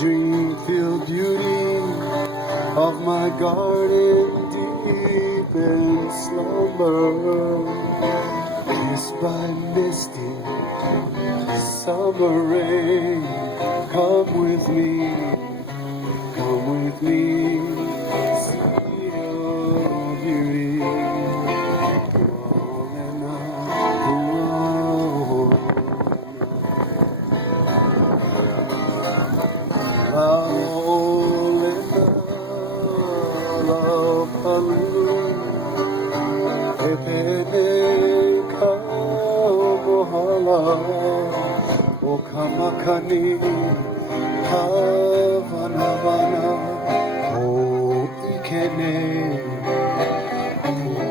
Dream-filled beauty of my garden deep in slumber, kissed by misty summer rain. Come with me, see your beauty. O kamakani havanavana o ikene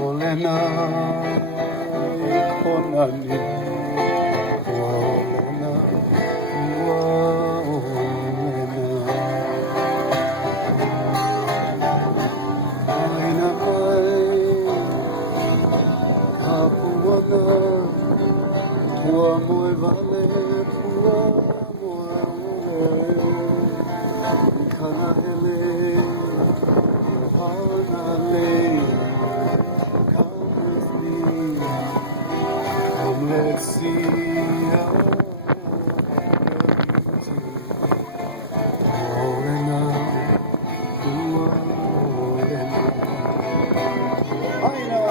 olena ikonani olena aina mai kapuana tua moi vale tua moi kana hele ohana le come with me, come let's see our beauty. Olena tua olena aina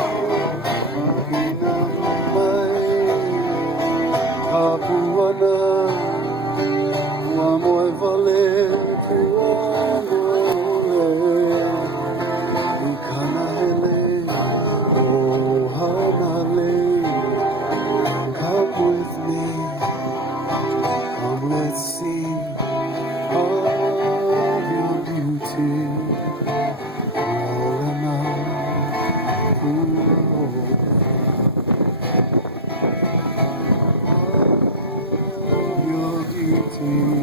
Papuana, tua moi vale, tua moi ikana hele, ohana le. Come with me, come let's see all your beauty. Olena, your beauty.